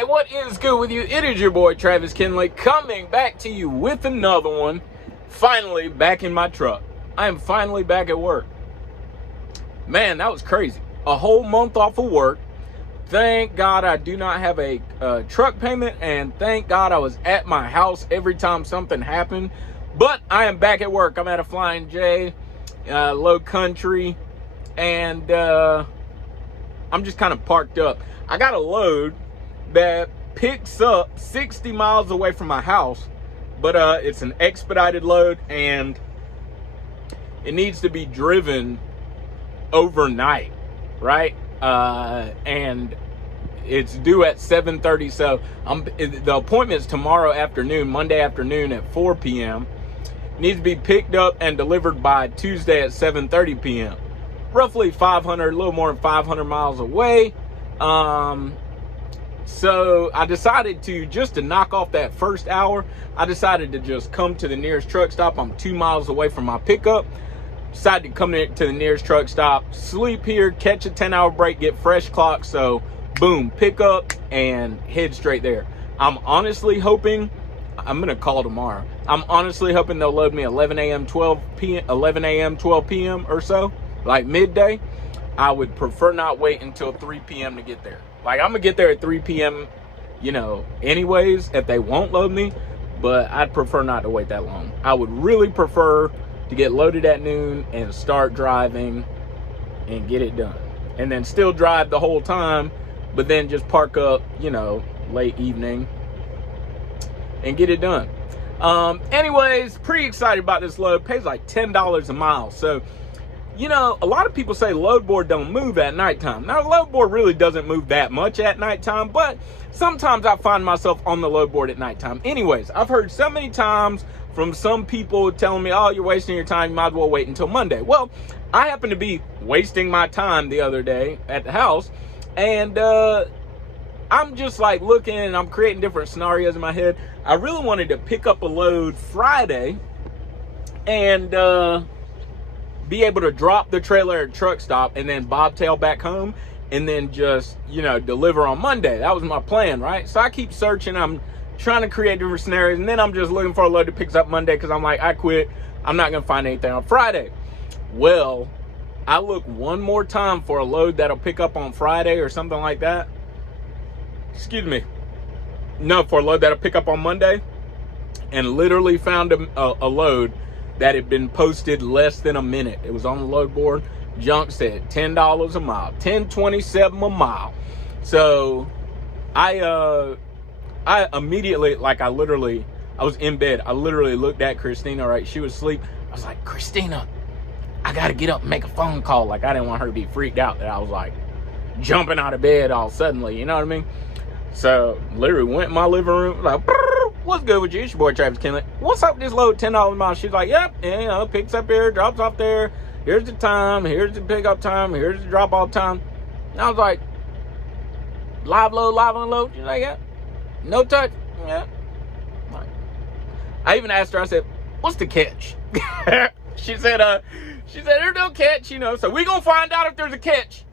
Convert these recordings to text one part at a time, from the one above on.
Hey, what is good with you? It is your boy Travis Kinley coming back to you with another one. Finally back in my truck. I am finally back at work. Man, that was crazy. A whole month off of work. Thank God I do not have a truck payment, and thank God I was at my house every time something happened. But I am back at work. I'm at a Flying J, low country, and I'm just kind of parked up. I got a load that picks up 60 miles away from my house, but it's an expedited load and it needs to be driven overnight, right? And it's due at 7:30, so the appointment's tomorrow afternoon, Monday afternoon at 4 p.m. It needs to be picked up and delivered by Tuesday at 7:30 p.m. Roughly 500, a little more than 500 miles away. So I decided just to knock off that first hour, I decided to just come to the nearest truck stop. I'm 2 miles away from my pickup. Decided to come to the nearest truck stop, sleep here, catch a 10-hour break, get fresh clock. So boom, pick up and head straight there. I'm honestly hoping, I'm going to call tomorrow. I'm honestly hoping they'll load me 11 a.m., 12 p.m. or so, like midday. I would prefer not wait until 3 p.m. to get there. Like, I'm going to get there at 3 p.m., anyways, if they won't load me, but I'd prefer not to wait that long. I would really prefer to get loaded at noon and start driving and get it done. And then still drive the whole time, but then just park up, late evening and get it done. Anyways, pretty excited about this load. Pays like $10 a mile. So, a lot of people say load board don't move at nighttime. Now, load board really doesn't move that much at nighttime, but sometimes I find myself on the load board at nighttime. Anyways, I've heard so many times from some people telling me, oh, you're wasting your time, you might as well wait until Monday. Well, I happen to be wasting my time the other day at the house, and I'm just like looking and I'm creating different scenarios in my head. I really wanted to pick up a load Friday and be able to drop the trailer at a truck stop and then bobtail back home and then just, deliver on Monday. That was my plan, right? So I keep searching. I'm trying to create different scenarios, and then I'm just looking for a load that picks up Monday because I'm like, I quit. I'm not going to find anything on Friday. Well, I look one more time for a load that'll pick up on Friday or something like that. Excuse me. No, for a load that'll pick up on Monday, and literally found a load that had been posted less than a minute. It was on the load board. Junk said $10 a mile, $10.27 a mile. So I immediately, I was in bed. I literally looked at Christina, right? She was asleep. I was like, Christina, I got to get up and make a phone call. I didn't want her to be freaked out that I was jumping out of bed all suddenly, you know what I mean? So literally went in my living room, what's good with you? It's your boy Travis Kinley. What's up with this load, $10 a mile? She's like, yep, picks up here, drops off there. Here's the time, here's the pickup time, here's the drop off time. And I was like, live load, live unload? She's like, yeah. No touch? Yeah. I even asked her, I said, what's the catch? She said, there's no catch, so we're going to find out if there's a catch.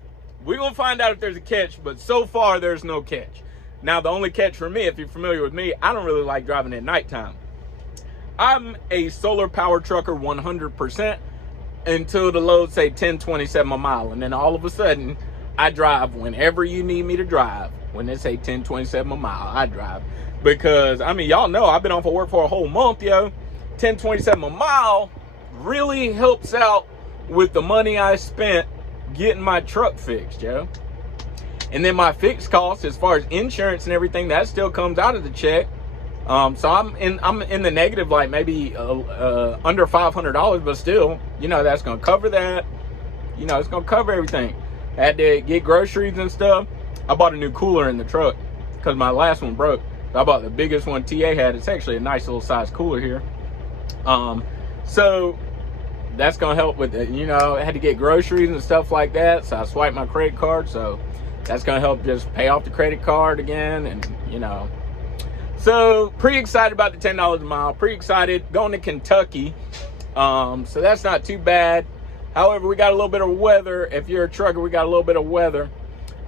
We're going to find out if there's a catch, but so far there's no catch. Now, the only catch for me, if you're familiar with me, I don't really like driving at nighttime. I'm a solar power trucker 100% until the load say 10.27 a mile. And then all of a sudden, I drive whenever you need me to drive. When they say 10.27 a mile, I drive. Because, y'all know I've been off of work for a whole month, 10.27 a mile really helps out with the money I spent getting my truck fixed, And then my fixed costs, as far as insurance and everything, that still comes out of the check. So I'm in the negative, maybe under $500, but still, that's gonna cover that. It's gonna cover everything. Had to get groceries and stuff. I bought a new cooler in the truck because my last one broke. So I bought the biggest one TA had. It's actually a nice little size cooler here. So that's gonna help with it. I had to get groceries and stuff like that. So I swiped my credit card. So that's gonna help just pay off the credit card again, and So pretty excited about the $10 a mile. Pretty excited going to Kentucky. So that's not too bad. However, we got a little bit of weather. If you're a trucker, we got a little bit of weather.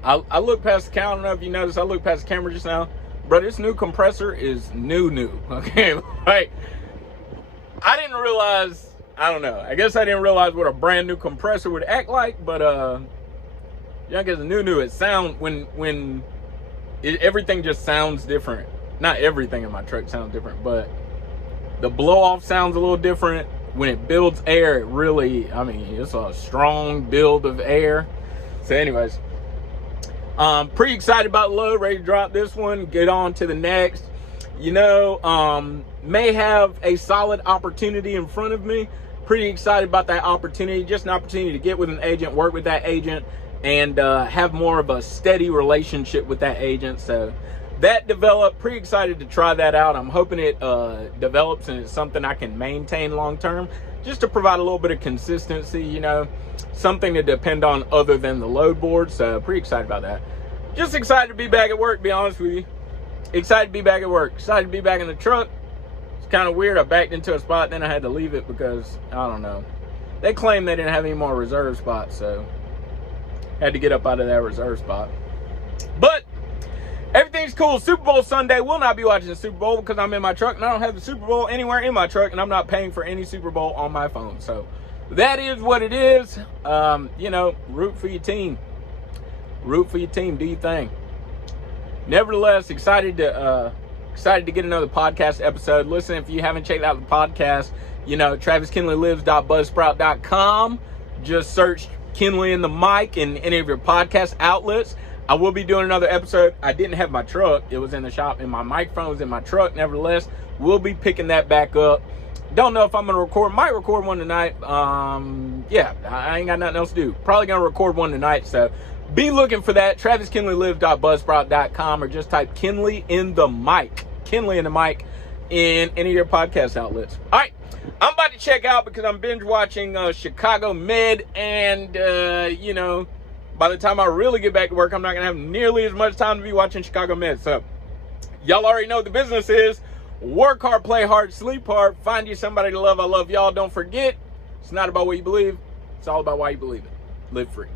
I look past the camera. I don't know if you noticed, I look past the camera just now. Bro, this new compressor is new. Okay, like, I didn't realize, I don't know. I guess I didn't realize what a brand new compressor would act like, but yeah, I guess new, it sound, everything just sounds different. Not everything in my truck sounds different, but the blow off sounds a little different. When it builds air, it really, I mean, it's a strong build of air. So anyways, pretty excited about the load, ready to drop this one, get on to the next. You know, may have a solid opportunity in front of me. Pretty excited about that opportunity. Just an opportunity to get with an agent, work with that agent, and have more of a steady relationship with that agent. So that developed, pretty excited to try that out. I'm hoping it develops and it's something I can maintain long term, just to provide a little bit of consistency, you know, something to depend on other than the load board. So pretty excited about that. Just excited to be back at work, to be honest with you. Excited to be back at work. Excited to be back in the truck. It's kind of weird. I backed into a spot, then I had to leave it because, I don't know. They claimed they didn't have any more reserve spots, so had to get up out of that reserve spot. But everything's cool. Super Bowl Sunday. Will not be watching the Super Bowl because I'm in my truck and I don't have the Super Bowl anywhere in my truck, and I'm not paying for any Super Bowl on my phone. So that is what it is. You know, root for your team. Root for your team. Do your thing. Nevertheless, excited to get another podcast episode. Listen, if you haven't checked out the podcast, you know, TravisKinleyLives.buzzsprout.com. Just search Kinley and the Mic in any of your podcast outlets. I will be doing another episode. I didn't have my truck. It was in the shop, and my microphone was in my truck. Nevertheless, we'll be picking that back up. Don't know if I'm going to record. Might record one tonight. Yeah, I ain't got nothing else to do. Probably going to record one tonight, so be looking for that. TravisKinleyLives.buzzsprout.com, or just type Kinley in the Mic. Kinley in the Mic in any of your podcast outlets. All right, I'm about to check out because I'm binge watching Chicago Med, and, you know, by the time I really get back to work, I'm not going to have nearly as much time to be watching Chicago Med. So y'all already know what the business is. Work hard, play hard, sleep hard, find you somebody to love. I love y'all. Don't forget, it's not about what you believe. It's all about why you believe it. Live free.